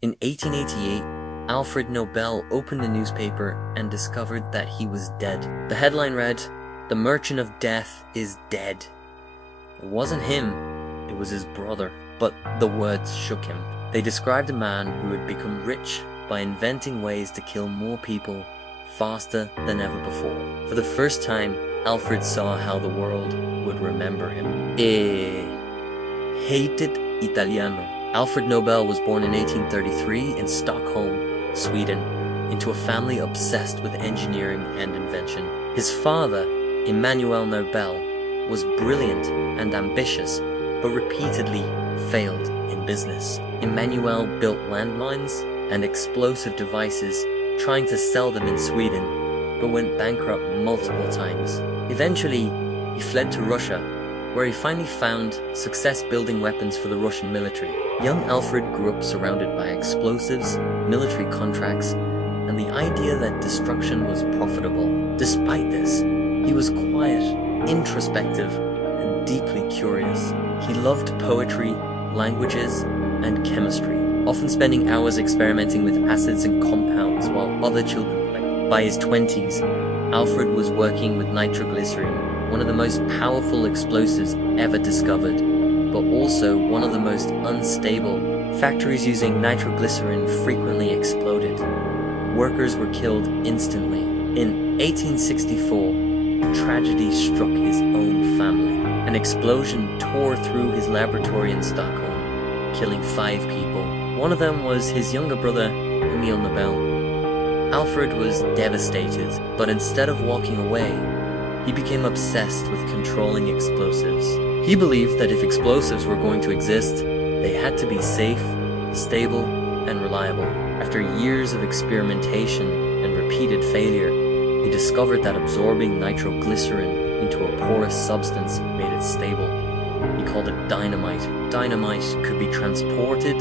In 1888, Alfred Nobel opened a newspaper and discovered that he was dead. The headline read, "The Merchant of Death is dead." It wasn't him, it was his brother. But the words shook him. They described a man who had become rich by inventing ways to kill more people faster than ever before. For the first time, Alfred saw how the world would remember him. Hated Italiano. Alfred Nobel was born in 1833 in Stockholm, Sweden, into a family obsessed with engineering and invention. His father, Emmanuel Nobel, was brilliant and ambitious, but repeatedly failed in business. Emmanuel built landmines and explosive devices, trying to sell them in Sweden, but went bankrupt multiple times. Eventually, he fled to Russia, where he finally found success building weapons for the Russian military. Young Alfred grew up surrounded by explosives, military contracts, and the idea that destruction was profitable. Despite this, he was quiet, introspective, and deeply curious. He loved poetry, languages, and chemistry, often spending hours experimenting with acids and compounds while other children played. By his 20s, Alfred was working with nitroglycerin, one of the most powerful explosives ever discovered, but also one of the most unstable. Factories using nitroglycerin frequently exploded. Workers were killed instantly. In 1864, tragedy struck his own family. An explosion tore through his laboratory in Stockholm, killing 5 people. One of them was his younger brother, Emil Nobel. Alfred was devastated, but instead of walking away, he became obsessed with controlling explosives. He believed that if explosives were going to exist, they had to be safe, stable, and reliable. After years of experimentation and repeated failure, he discovered that absorbing nitroglycerin into a porous substance made it stable. He called it dynamite. Dynamite could be transported,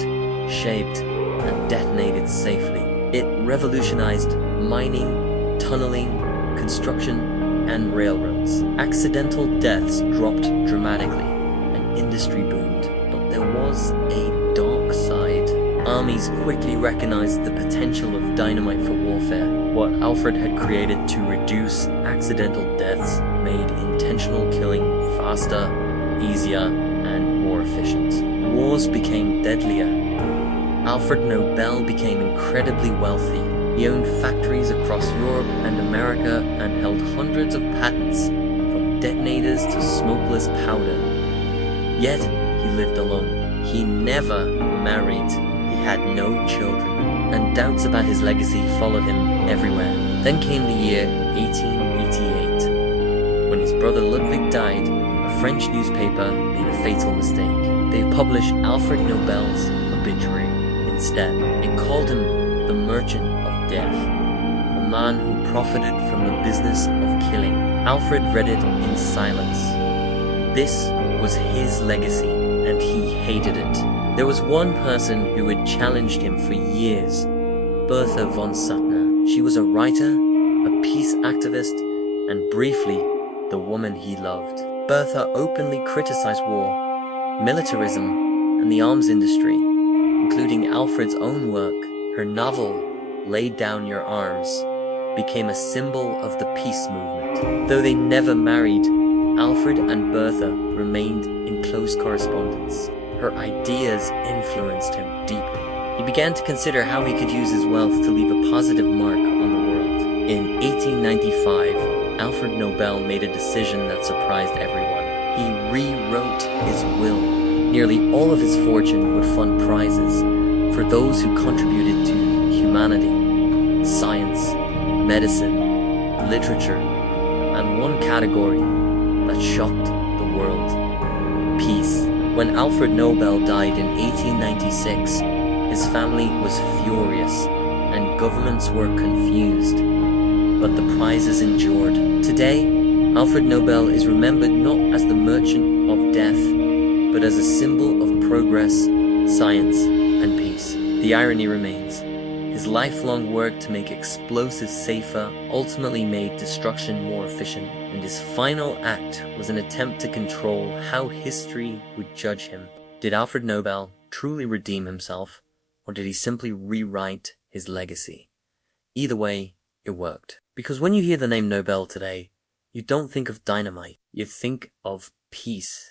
shaped, and detonated safely. It revolutionized mining, tunneling, construction, and railroads. Accidental deaths dropped dramatically, and industry boomed. But there was a dark side. Armies quickly recognized the potential of dynamite for warfare. What Alfred had created to reduce accidental deaths made intentional killing faster, easier, and more efficient. Wars became deadlier. Alfred Nobel became incredibly wealthy. He owned factories across Europe and America and held hundreds of patents, from detonators to smokeless powder. Yet, he lived alone. He never married. He had no children, and doubts about his legacy followed him everywhere. Then came the year 1888. When his brother Ludwig died, a French newspaper made a fatal mistake. They published Alfred Nobel's obituary instead. It called him the Merchant of Death, a man who profited from the business of killing. Alfred read it in silence. This was his legacy, and he hated it. There was one person who had challenged him for years, Bertha von Suttner. She was a writer, a peace activist, and briefly, the woman he loved. Bertha openly criticized war, militarism, and the arms industry, including Alfred's own work. Her novel, Lay Down Your Arms, became a symbol of the peace movement. Though they never married, Alfred and Bertha remained in close correspondence. Her ideas influenced him deeply. He began to consider how he could use his wealth to leave a positive mark on the world. In 1895, Alfred Nobel made a decision that surprised everyone. He rewrote his will. Nearly all of his fortune would fund prizes for those who contributed to humanity, science, medicine, literature, and one category that shocked the world: peace. When Alfred Nobel died in 1896, his family was furious and governments were confused. But the prizes endured. Today, Alfred Nobel is remembered not as the Merchant of Death, but as a symbol of progress, science, and peace. The irony remains. His lifelong work to make explosives safer ultimately made destruction more efficient, and his final act was an attempt to control how history would judge him. Did Alfred Nobel truly redeem himself, or did he simply rewrite his legacy? Either way, it worked. Because when you hear the name Nobel today, you don't think of dynamite, you think of peace.